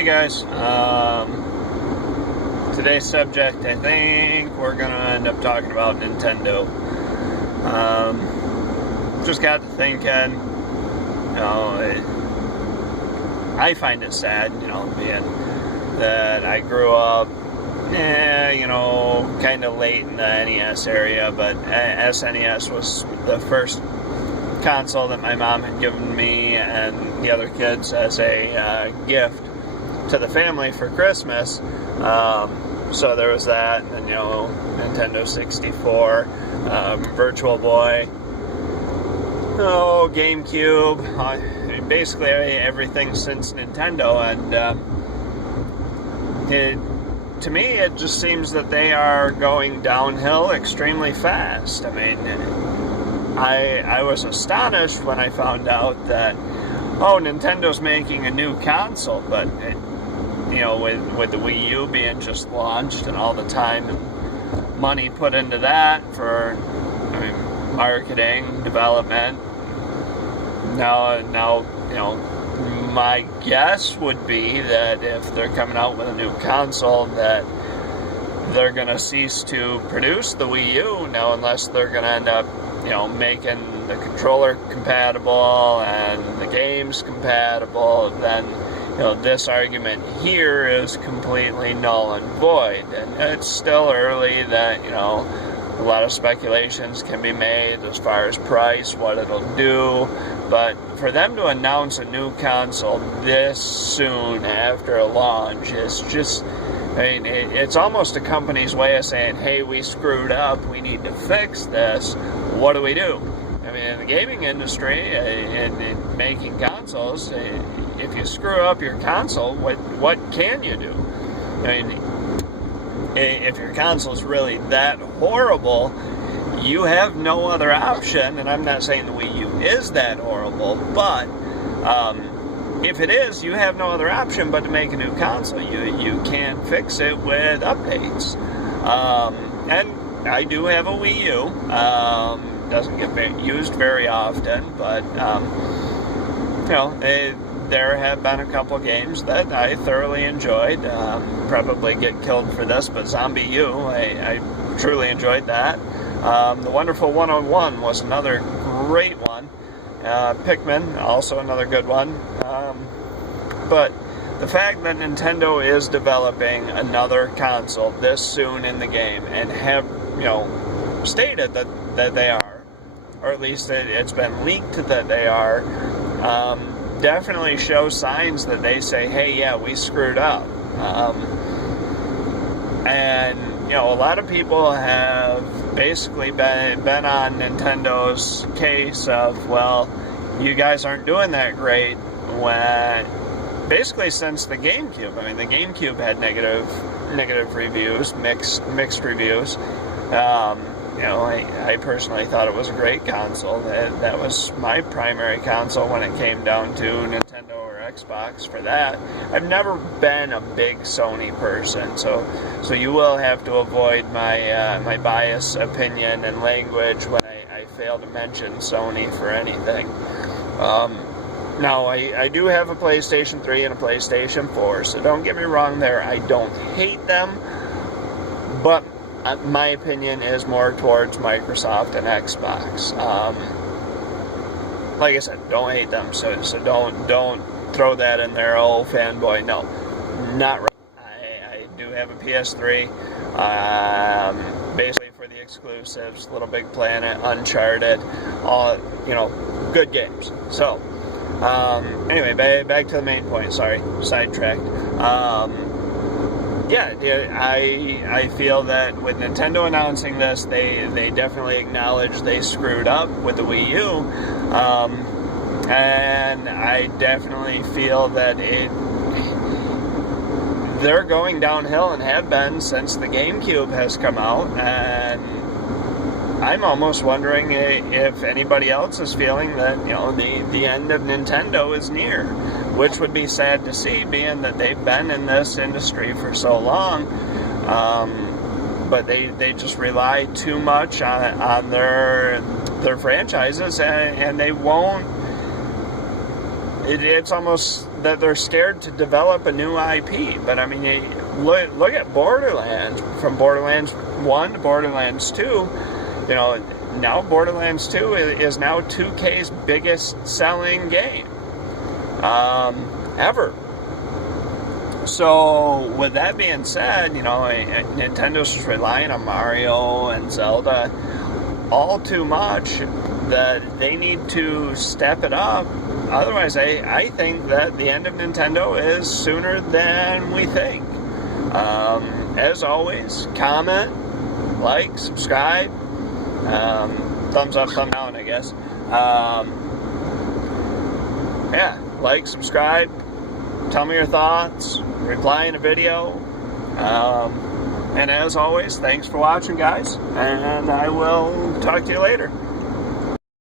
Hey guys, today's subject, I think we're going to end up talking about Nintendo. Just got to thinking, I find it sad, being that I grew up, kind of late in the NES area, but SNES was the first console that my mom had given me and the other kids as a gift to the family for Christmas. So there was that, and Nintendo 64, Virtual Boy, GameCube, basically everything since Nintendo, and to me it just seems that they are going downhill extremely fast. I mean, I was astonished when I found out that, Nintendo's making a new console, but with the Wii U being just launched and all the time and money put into that for, marketing, development. Now, my guess would be that if they're coming out with a new console, that they're going to cease to produce the Wii U now, unless they're going to end up, making the controller compatible and the games compatible. Then, this argument here is completely null and void. And it's still early that, a lot of speculations can be made as far as price, what it'll do. But for them to announce a new console this soon after a launch is just, it's almost a company's way of saying, hey, we screwed up, we need to fix this, what do we do? In the gaming industry, in making consoles, if you screw up your console, what can you do? If your console is really that horrible, you have no other option, and I'm not saying the Wii U is that horrible, but if it is, you have no other option but to make a new console. You can't fix it with updates. And I do have a Wii U. Doesn't get used very often, but there have been a couple games that I thoroughly enjoyed. Probably get killed for this, but Zombie U, I truly enjoyed that. The Wonderful 101 was another great one. Pikmin, also another good one. But the fact that Nintendo is developing another console this soon in the game and have, stated that they are, or at least it's been leaked that they are, definitely shows signs that they say, hey, yeah, we screwed up. And, a lot of people have basically been on Nintendo's case of, well, you guys aren't doing that great, when basically since the GameCube. The GameCube had negative reviews, mixed reviews. I personally thought it was a great console. That was my primary console when it came down to Nintendo or Xbox for that. I've never been a big Sony person, so you will have to avoid my biased opinion and language when I fail to mention Sony for anything. Now, I do have a PlayStation 3 and a PlayStation 4, so don't get me wrong there. I don't hate them, but my opinion is more towards Microsoft and Xbox. Like I said, don't hate them, so don't throw that in there, oh, fanboy. No, not right. I do have a PS3, basically for the exclusives, Little Big Planet, Uncharted, all, good games. So, anyway, back to the main point, sorry, sidetracked. I feel that with Nintendo announcing this, they definitely acknowledge they screwed up with the Wii U, and I definitely feel that they're going downhill and have been since the GameCube has come out, and I'm almost wondering if anybody else is feeling that, the end of Nintendo is near, which would be sad to see, being that they've been in this industry for so long, but they just rely too much on their franchises, and they won't. It's almost that they're scared to develop a new IP. But I mean, look at Borderlands, from Borderlands 1 to Borderlands 2. You know, now Borderlands 2 is now 2K's biggest selling game ever. So with that being said, you know, Nintendo's just relying on Mario and Zelda all too much, that they need to step it up. Otherwise, I think that the end of Nintendo is sooner than we think. As always, comment, like, subscribe, thumbs up, thumb down, I guess. Yeah, like, subscribe, tell me your thoughts, reply in a video. And as always, thanks for watching, guys, and I will talk to you later.